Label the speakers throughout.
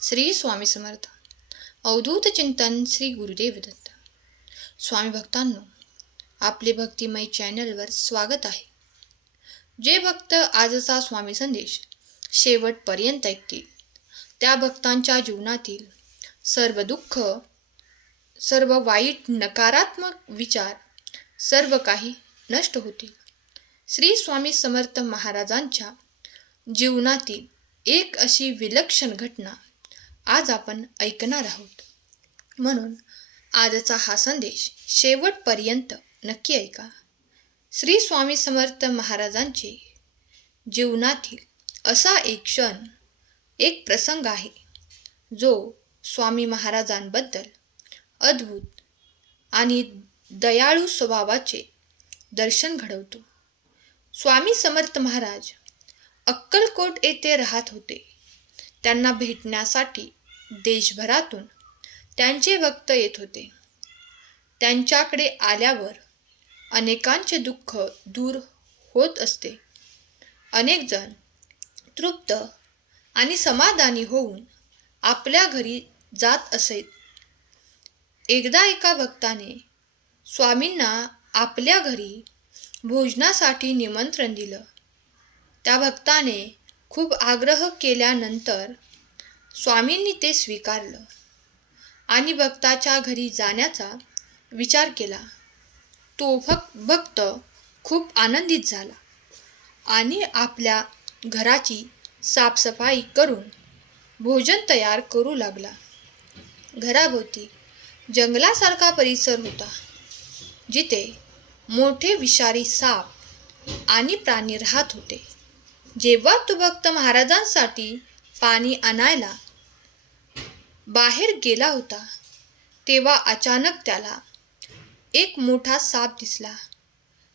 Speaker 1: श्री स्वामी समर्थ अवधूत चिंतन श्री गुरुदेव दत्त स्वामी भक्तांनो आपले भक्तिमय चॅनलवर स्वागत आहे जे भक्त आजचा स्वामी संदेश शेवटपर्यंत ऐकतील त्या भक्तांच्या जीवनातील सर्व दुःख सर्व वाईट नकारात्मक विचार सर्व काही नष्ट होतील श्री स्वामी समर्थ महाराजांच्या जीवनातील एक अशी विलक्षण घटना आज आपण ऐकणार आहोत. म्हणून आजचा हा संदेश शेवटपर्यंत नक्की ऐका. श्री स्वामी समर्थ महाराजांचे जीवनातील असा एक क्षण एक प्रसंग आहे जो स्वामी महाराजांबद्दल अद्भुत आणि दयाळू स्वभावाचे दर्शन घडवतो. स्वामी समर्थ महाराज अक्कलकोट येथे राहत होते. त्यांना भेटण्यासाठी देशभरातून त्यांचे भक्त येत होते. त्यांच्याकडे आल्यावर अनेकांचे दुःख दूर होत असते. अनेकजण तृप्त आणि समाधानी होऊन आपल्या घरी जात असेत एकदा एका भक्ताने स्वामींना आपल्या घरी भोजनासाठी निमंत्रण दिलं. त्या भक्ताने खूप आग्रह केल्यानंतर स्वामींनी ते स्वीकारलं. आणि भक्ताच्या घरी जाण्याचा विचार केला. तो भक् भक्त खूप आनंदित झाला आणि आपल्या घराची साफसफाई करून भोजन तयार करू लागला. घराभोवती जंगलासारखा परिसर होता जिथे मोठे विषारी साप आणि प्राणी राहत होते. जेव्हा तो भक्त महाराजांसाठी पाणी आणायला बाहेर गेला होता तेव्हा अचानक त्याला एक मोठा साप दिसला.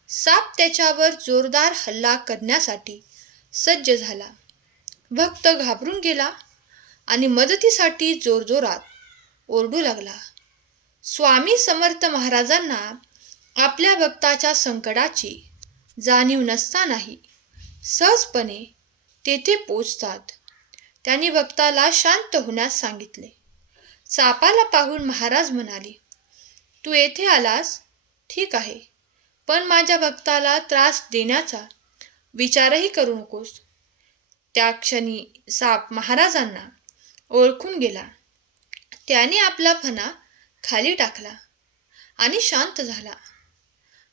Speaker 1: साप त्याच्यावर जोरदार हल्ला करण्यासाठी सज्ज झाला. भक्त घाबरून गेला आणि मदतीसाठी जोरजोरात ओरडू लागला. स्वामी समर्थ महाराजांना आपल्या भक्ताच्या संकटाची जाणीव नसतानाही सहजपणे तेथे पोचतात त्यांनी भक्ताला शांत होण्यास सांगितले. सापाला पाहून महाराज म्हणाले तू येथे आलास? ठीक आहे. पण माझ्या भक्ताला त्रास देण्याचा विचारही करू नकोस. त्या क्षणी साप महाराजांना ओळखून गेला. त्याने आपला फणा खाली टाकला आणि शांत झाला.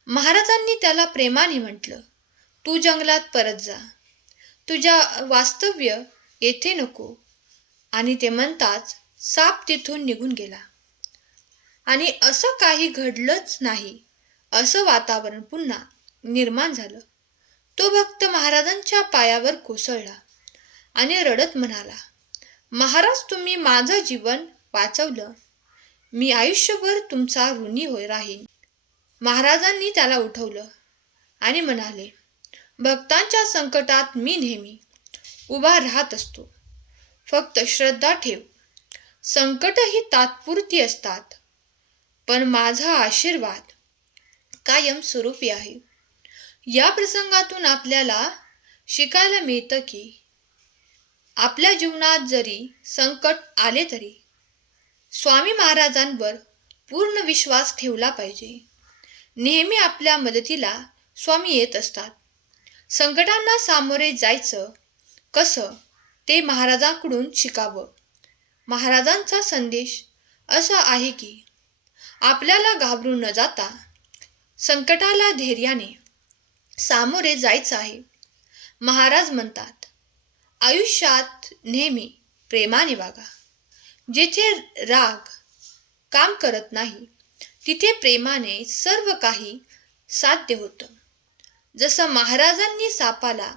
Speaker 1: महाराजांनी त्याला प्रेमाने म्हटलं तू जंगलात परत जा. तुझ्या वास्तव्य येथे नको. आणि ते म्हणताच साप तिथून निघून गेला. आणि असं काही घडलंच नाही असं वातावरण पुन्हा निर्माण झालं. तो भक्त महाराजांच्या पायावर कोसळला आणि रडत म्हणाला महाराज तुम्ही माझं जीवन वाचवलं. मी आयुष्यभर तुमचा ऋणी होय राहीन. महाराजांनी त्याला उठवलं आणि म्हणाले भक्तांच्या संकटात मी नेहमी उभा राहत असतो. फक्त श्रद्धा ठेव. संकट ही तात्पुरती असतात. पण माझा आशीर्वाद कायम स्वरूपी आहे. या प्रसंगातून आपल्याला शिकायला मिळतं की आपल्या जीवनात जरी संकट आले तरी स्वामी महाराजांवर पूर्ण विश्वास ठेवला पाहिजे. नेहमी आपल्या मदतीला स्वामी येत असतात. संकटांना सामोरे जायचं कसं ते महाराजांकडून शिकावं. महाराजांचा संदेश असा आहे की आपल्याला घाबरून न जाता संकटाला धैर्याने सामोरे जायचं आहे. महाराज म्हणतात आयुष्यात नेहमी प्रेमाने वागा. जेथे राग काम करत नाही तिथे प्रेमाने सर्व काही साध्य होतं. जसं महाराजांनी सापाला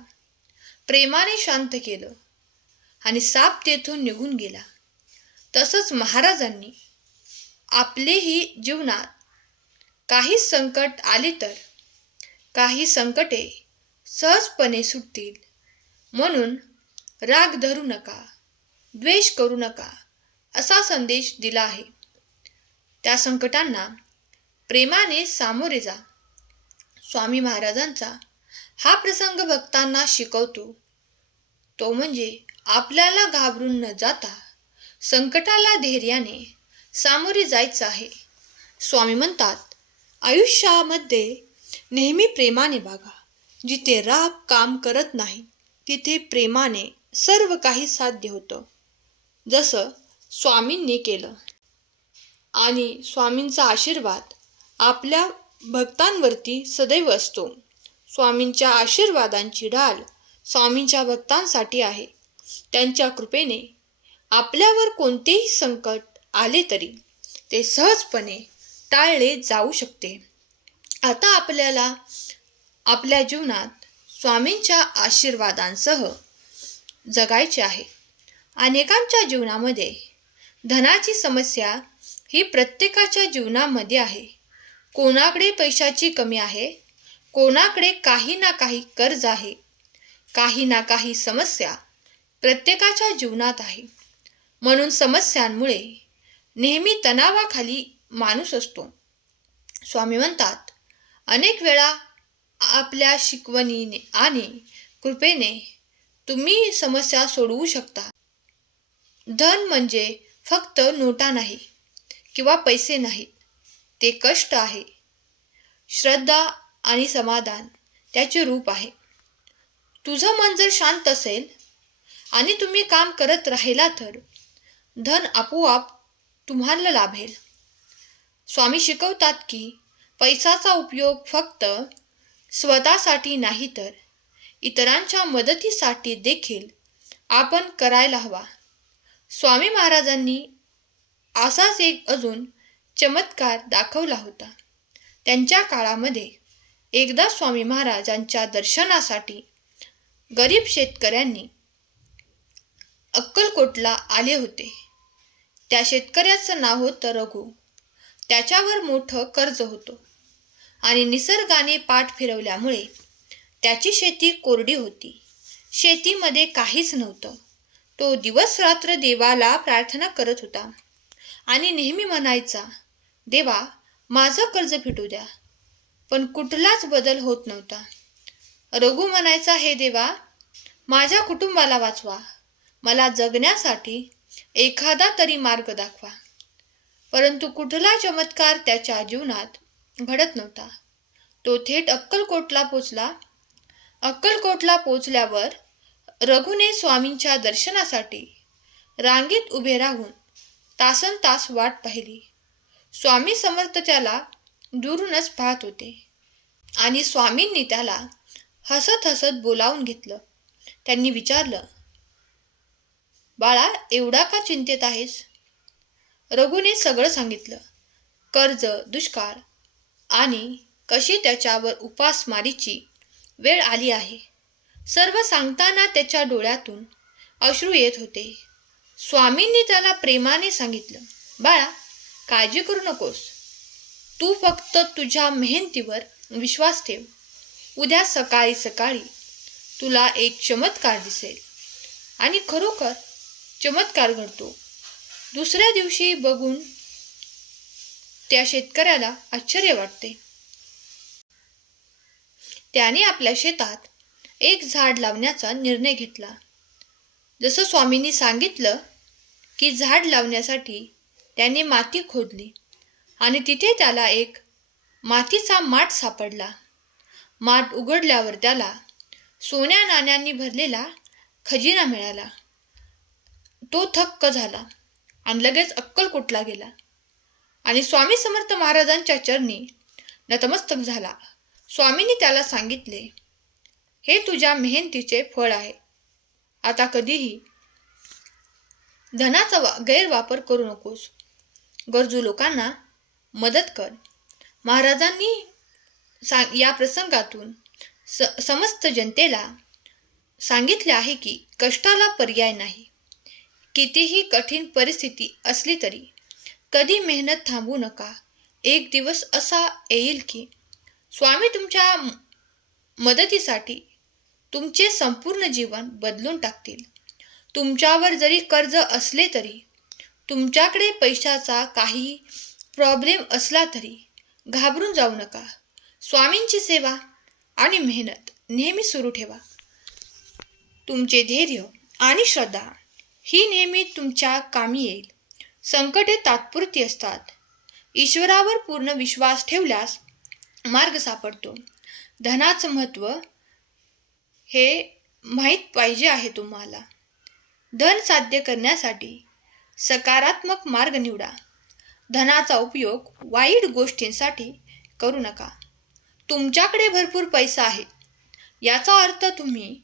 Speaker 1: प्रेमाने शांत केलं आणि साप तेथून निघून गेला तसंच महाराजांनी आपलेही जीवनात काही संकट आले तर काही संकटे सहजपणे सुटतील. म्हणून राग धरू नका द्वेष करू नका असा संदेश दिला आहे. त्या संकटांना प्रेमाने सामोरे जा. स्वामी महाराजांचा हा प्रसंग भक्तांना शिकवतो. तो म्हणजे आपल्याला घाबरून न जाता संकटाला धैर्याने सामोरे जायचं आहे. स्वामी म्हणतात आयुष्यामध्ये नेहमी प्रेमाने वागा जिथे राग काम करत नाही तिथे प्रेमाने सर्व काही साध्य होतं. जसं स्वामींनी केलं. आणि स्वामींचा आशीर्वाद आपल्या भक्तांवरती सदैव असतो. स्वामींच्या आशीर्वादांची ढाल स्वामींच्या भक्तांसाठी आहे. त्यांच्या कृपेने आपल्यावर कोणतेही संकट आले तरी ते सहजपणे टाळले जाऊ शकते. आता आपल्याला आपल्या जीवनात स्वामींच्या आशीर्वादांसह जगायचे आहे. अनेकांच्या जीवनामध्ये धनाची समस्या ही प्रत्येकाच्या जीवनामध्ये आहे. कोणाकडे पैशाची कमी आहे कोणाकडे काही ना काही कर्ज आहे काही ना काही समस्या प्रत्येकाच्या जीवनात आहे. म्हणून समस्यांमुळे नेहमी तणावाखाली माणूस असतो. स्वामी म्हणतात अनेक वेळा आपल्या शिकवणीने आणि कृपेने तुम्ही समस्या सोडवू शकता. धन म्हणजे फक्त नोटा नाही किंवा पैसे नाहीत ते कष्ट आहे. श्रद्धा आणि समाधान त्याचे रूप आहे. तुझं मन जर शांत असेल आणि तुम्ही काम करत राहिला तर धन आपोआप तुम्हाला लाभेल. स्वामी शिकवतात की पैसाचा उपयोग फक्त स्वतःसाठी नाही तर इतरांच्या मदतीसाठी देखील आपण करायला हवा. स्वामी महाराजांनी असाच एक अजून चमत्कार दाखवला होता. त्यांच्या काळामध्ये एकदा स्वामी महाराजांच्या दर्शनासाठी गरीब शेतकऱ्यांनी अक्कलकोटला आले होते. त्या शेतकऱ्याचं नाव होतं रघु. त्याच्यावर मोठं कर्ज होतं. आणि निसर्गाने पाठ फिरवल्यामुळे त्याची शेती कोरडी होती. शेतीमध्ये काहीच नव्हतं. तो दिवस रात्र देवाला प्रार्थना करत होता. आणि नेहमी म्हणायचा देवा माझं कर्ज फिटू द्या पण कुठलाच बदल होत नव्हता. रघु म्हणायचा हे देवा माझ्या कुटुंबाला वाचवा. मला जगण्यासाठी एखादा तरी मार्ग दाखवा. परंतु कुठला चमत्कार त्याच्या जीवनात घडत नव्हता. तो थेट अक्कलकोटला पोचला. अक्कलकोटला पोचल्यावर रघुने स्वामींच्या दर्शनासाठी रांगेत उभे राहून तासन तास वाट पाहिली. स्वामी समर्थ त्याला दुरूनच पाहत होते. आणि स्वामींनी त्याला हसत हसत बोलावून घेतलं. त्यांनी विचारलं बाळा एवढा का चिंतेत आहेस? रघुने सगळं सांगितलं. कर्ज दुष्काळ आणि कशी त्याच्यावर उपासमारीची वेळ आली आहे. सर्व सांगताना त्याच्या डोळ्यातून अश्रू येत होते. स्वामींनी त्याला प्रेमाने सांगितलं बाळा काळजी करू नकोस. तू फक्त तुझ्या मेहनतीवर विश्वास ठेव. उद्या सकाळी सकाळी तुला एक चमत्कार दिसेल आणि खरोखर चमत्कार घडतो. दुसऱ्या दिवशी बघून त्या शेतकऱ्याला आश्चर्य वाटते. त्याने आपल्या शेतात एक झाड लावण्याचा निर्णय घेतला. जसं स्वामींनी सांगितलं की झाड लावण्यासाठी त्याने माती खोदली आणि तिथे त्याला एक मातीचा माठ सापडला. माठ उघडल्यावर त्याला सोन्या नाण्यांनी भरलेला खजिना मिळाला. तो थक्क झाला आणि लगेच अक्कलकोटला गेला. आणि स्वामी समर्थ महाराजांच्या चरणी नतमस्तक झाला. स्वामींनी त्याला सांगितले हे तुझ्या मेहनतीचे फळ आहे. आता कधीही धनाचा वा गैरवापर करू नकोस. गरजू लोकांना मदत कर. महाराजांनी सांग या प्रसंगातून स समस्त जनतेला सांगितले आहे की कष्टाला पर्याय नाही. कितीही कठीण परिस्थिती असली तरी कधी मेहनत थांबू नका. एक दिवस असा येईल की स्वामी तुमच्या मदतीसाठी तुमचे संपूर्ण जीवन बदलून टाकतील. तुमच्यावर जरी कर्ज असले तरी तुमच्याकडे पैशाचा काही प्रॉब्लेम असला तरी घाबरून जाऊ नका. स्वामींची सेवा आणि मेहनत नेहमी सुरू ठेवा. तुमचे धैर्य आणि श्रद्धा ही नेहमी तुमच्या कामी येईल. संकटे तात्पुरती असतात. ईश्वरावर पूर्ण विश्वास ठेवल्यास मार्ग सापडतो. धनाचं महत्त्व हे माहीत पाहिजे आहे तुम्हाला. धन साध्य करण्यासाठी सकारात्मक मार्ग निवडा. धनाचा उपयोग वाईट गोष्टींसाठी करू नका. तुमच्याकडे भरपूर पैसा आहे. याचा अर्थ तुम्ही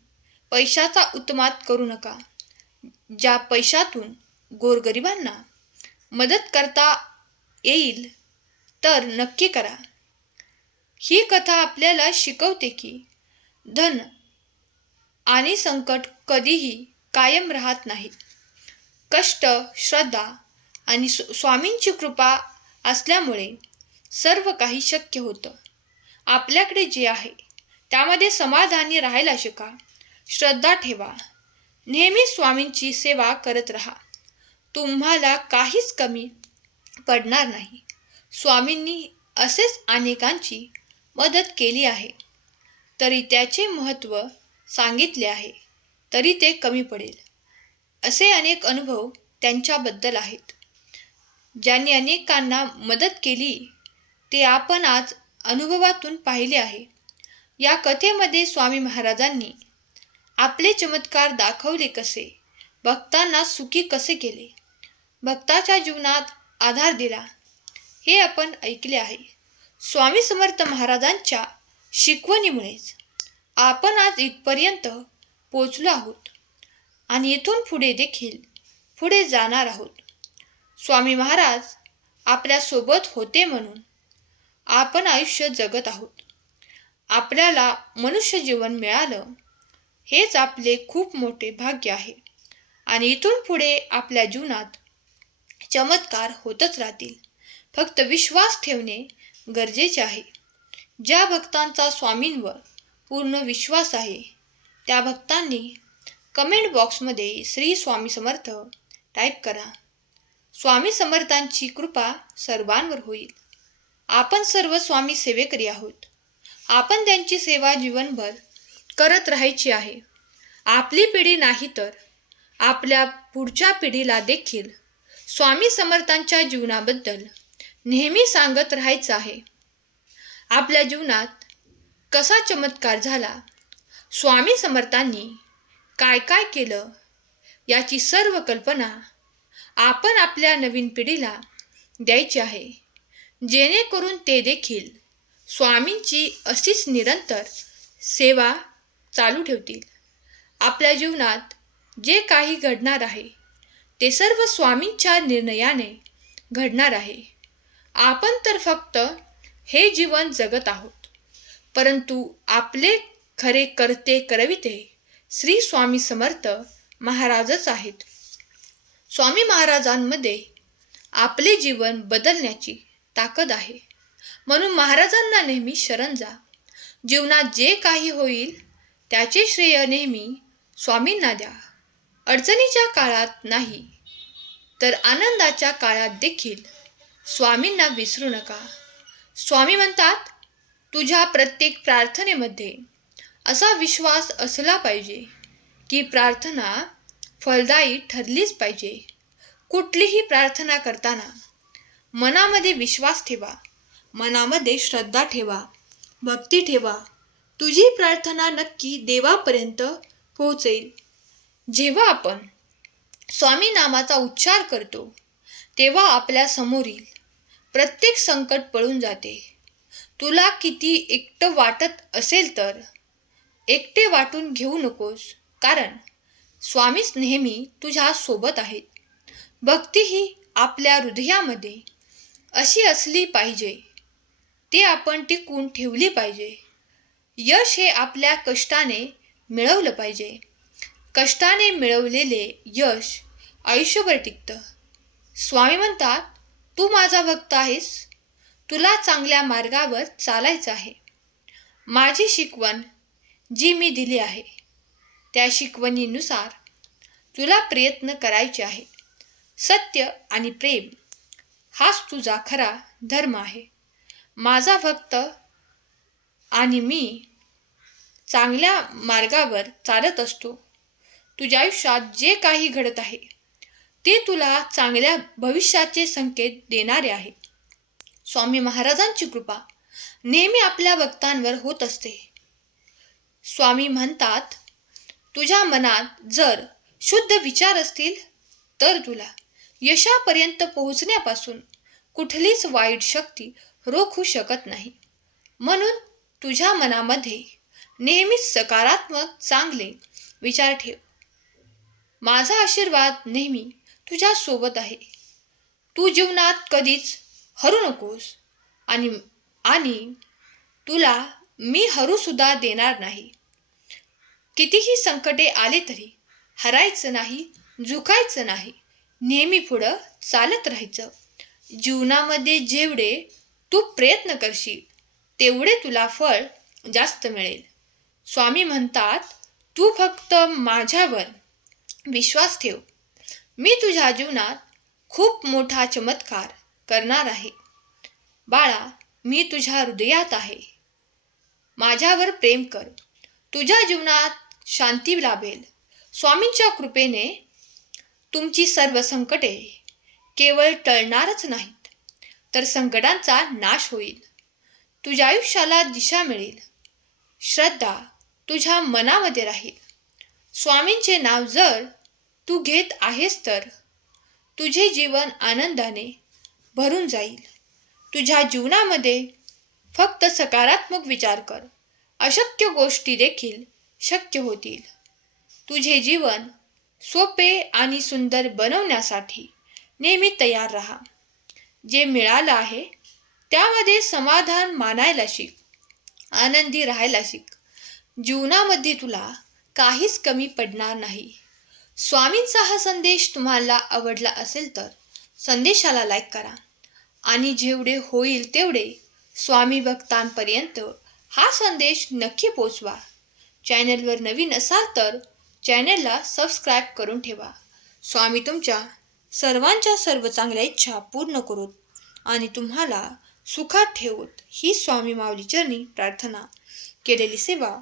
Speaker 1: पैशाचा उत्मात करू नका. ज्या पैशातून गोरगरिबांना मदत करता येईल तर नक्की करा. ही कथा आपल्याला शिकवते की धन आणि संकट कधीही कायम राहत नाही. कष्ट श्रद्धा आणि स्व- स्वामींची कृपा असल्यामुळे सर्व काही शक्य होतं. आपल्याकडे जे आहे त्यामध्ये समाधानी राहायला शिका. श्रद्धा ठेवा. नेहमी स्वामींची सेवा करत राहा. तुम्हाला काहीच कमी पडणार नाही. स्वामींनी असेच अनेकांची मदत केली आहे. तरी त्याचे महत्त्व सांगितले आहे तरी ते कमी पडेल. असे अनेक अनुभव त्यांच्याबद्दल आहेत. ज्यांनी अनेकांना मदत केली ते आपण आज अनुभवातून पाहिले आहे. या कथेमध्ये स्वामी महाराजांनी आपले चमत्कार दाखवले कसे? भक्तांना सुखी कसे केले? भक्ताच्या जीवनात आधार दिला. हे आपण ऐकले आहे. स्वामी समर्थ महाराजांच्या शिकवणीमुळेच आपण आज इथपर्यंत पोचलो आहोत आणि इथून पुढे देखील पुढे जाणार आहोत. स्वामी महाराज आपल्यासोबत होते म्हणून आपण आयुष्य जगत आहोत. आपल्याला मनुष्य जीवन मिळालं हेच आपले खूप मोठे भाग्य आहे. आणि इथून पुढे आपल्या जीवनात चमत्कार होतच राहतील. फक्त विश्वास ठेवणे गरजेचे आहे. ज्या भक्तांचा स्वामींवर पूर्ण विश्वास आहे त्या भक्तांनी कमेंट बॉक्समध्ये श्री स्वामी समर्थ टाईप करा. स्वामी समर्थांची कृपा सर्वांवर होईल. आपण सर्व स्वामी सेवेकरी आहोत. आपण त्यांची सेवा जीवनभर करत राहायची आहे. आपली पिढी नाही तर आपल्या पुढच्या पिढीला देखील स्वामी समर्थांच्या जीवनाबद्दल नेहमी सांगत राहायचं आहे. आपल्या जीवनात कसा चमत्कार झाला स्वामी समर्थांनी काय काय केलं याची सर्व कल्पना आपण आपल्या नवीन पिढीला द्यायची आहे. जेणेकरून ते देखील स्वामींची अशीच निरंतर सेवा चालू ठेवतील. आपल्या जीवनात जे काही घडणार आहे ते सर्व स्वामींच्या निर्णयाने घडणार आहे. आपण तर फक्त हे जीवन जगत आहोत. परंतु आपले खरे करते करविते श्री स्वामी समर्थ महाराजच आहेत. स्वामी महाराजांमध्ये आपले जीवन बदलण्याची ताकद आहे. म्हणून महाराजांना नेहमी शरण जा. जीवनात जे काही होईल त्याचे श्रेय नेहमी स्वामींना द्या. अडचणीच्या काळात नाही तर आनंदाच्या काळात देखील स्वामींना विसरू नका. स्वामी म्हणतात तुझ्या प्रत्येक प्रार्थनेमध्ये असा विश्वास असला पाहिजे की प्रार्थना फलदायी ठरलीच पाहिजे. कुठलीही प्रार्थना करताना मनामध्ये विश्वास ठेवा मनामध्ये श्रद्धा ठेवा भक्ती ठेवा तुझी प्रार्थना नक्की देवापर्यंत पोहोचेल. जेव्हा आपण स्वामी नामाचा उच्चार करतो तेव्हा आपल्या समोरील प्रत्येक संकट पळून जाते. तुला किती एकटं वाटत असेल तर एकटे वाटून घेऊ नकोस कारण स्वामीच नेहमी तुझ्या सोबत आहेत. भक्ती ही आपल्या हृदयामध्ये अशी असली पाहिजे ते आपण टिकून ठेवली पाहिजे. यश हे आपल्या कष्टाने मिळवलं पाहिजे. कष्टाने मिळवलेले यश आयुष्यभर टिकतं. स्वामी म्हणतात तू माझा भक्त आहेस. तुला चांगल्या मार्गावर चालायचं आहे. माझी शिकवण जी मी दिली आहे त्या शिकवणीनुसार तुला प्रयत्न करायचे आहे. सत्य आणि प्रेम हाच तुझा खरा धर्म आहे. माझा भक्त आणि मी चांगल्या मार्गावर चालत असतो. तुझ्या आयुष्यात जे काही घडत आहे ते तुला चांगल्या भविष्याचे संकेत देणारे आहे. स्वामी महाराजांची कृपा नेहमी आपल्या भक्तांवर होत असते. स्वामी म्हणतात तुझ्या मनात जर शुद्ध विचार असतील तर तुला यशापर्यंत पोहोचण्यापासून कुठलीच वाईट शक्ती रोखू शकत नाही. म्हणून तुझ्या मनामध्ये नेहमीच सकारात्मक चांगले विचार ठेव. माझा आशीर्वाद नेहमी तुझ्या सोबत आहे. तू जीवनात कधीच हरू नकोस आणि आणि तुला मी हरू सुद्धा देणार नाही. कितीही संकटे आले तरी हरायचं नाही झुकायचं नाही नेहमी पुढं चालत राहायचं. जीवनामध्ये जेवढे तू प्रयत्न करशील तेवढे तुला फळ जास्त मिळेल. स्वामी म्हणतात तू फक्त माझ्यावर विश्वास ठेव. मी तुझ्या जीवनात खूप मोठा चमत्कार करणार आहे. बाळा मी तुझ्या हृदयात आहे. माझ्यावर प्रेम कर. तुझ्या जीवनात शांती लाभेल. स्वामींच्या कृपेने तुमची सर्व संकटे केवळ टळणारच नाहीत तर संकटांचा नाश होईल. तुझ्या आयुष्याला दिशा मिळेल. श्रद्धा तुझ्या मनामध्ये राहील. स्वामींचे नाव जर तू घेत आहेस तर तुझे जीवन आनंदाने भरून जाईल. तुझ्या जीवनामध्ये फक्त सकारात्मक विचार कर. अशक्य गोष्टी देखील शक्य होतील. तुझे जीवन सोपे आणि सुंदर बनवण्यासाठी नेहमी तयार राहा. जे मिळालं आहे त्यामध्ये समाधान मानायला शिक. आनंदी राहायला शिक. जीवनामध्ये तुला काहीच कमी पडणार नाही. स्वामींचा हा संदेश तुम्हाला आवडला असेल तर संदेशाला लाईक करा. आणि जेवढे होईल तेवढे स्वामी भक्तांपर्यंत हा संदेश नक्की पोचवा. चॅनलवर नवीन असाल तर चॅनलला सबस्क्राईब करून ठेवा. स्वामी तुमच्या सर्वांच्या सर्व चांगल्या इच्छा पूर्ण करोत आणि तुम्हाला सुखात ठेवत ही स्वामी माऊली चरणी प्रार्थना केलेली सेवा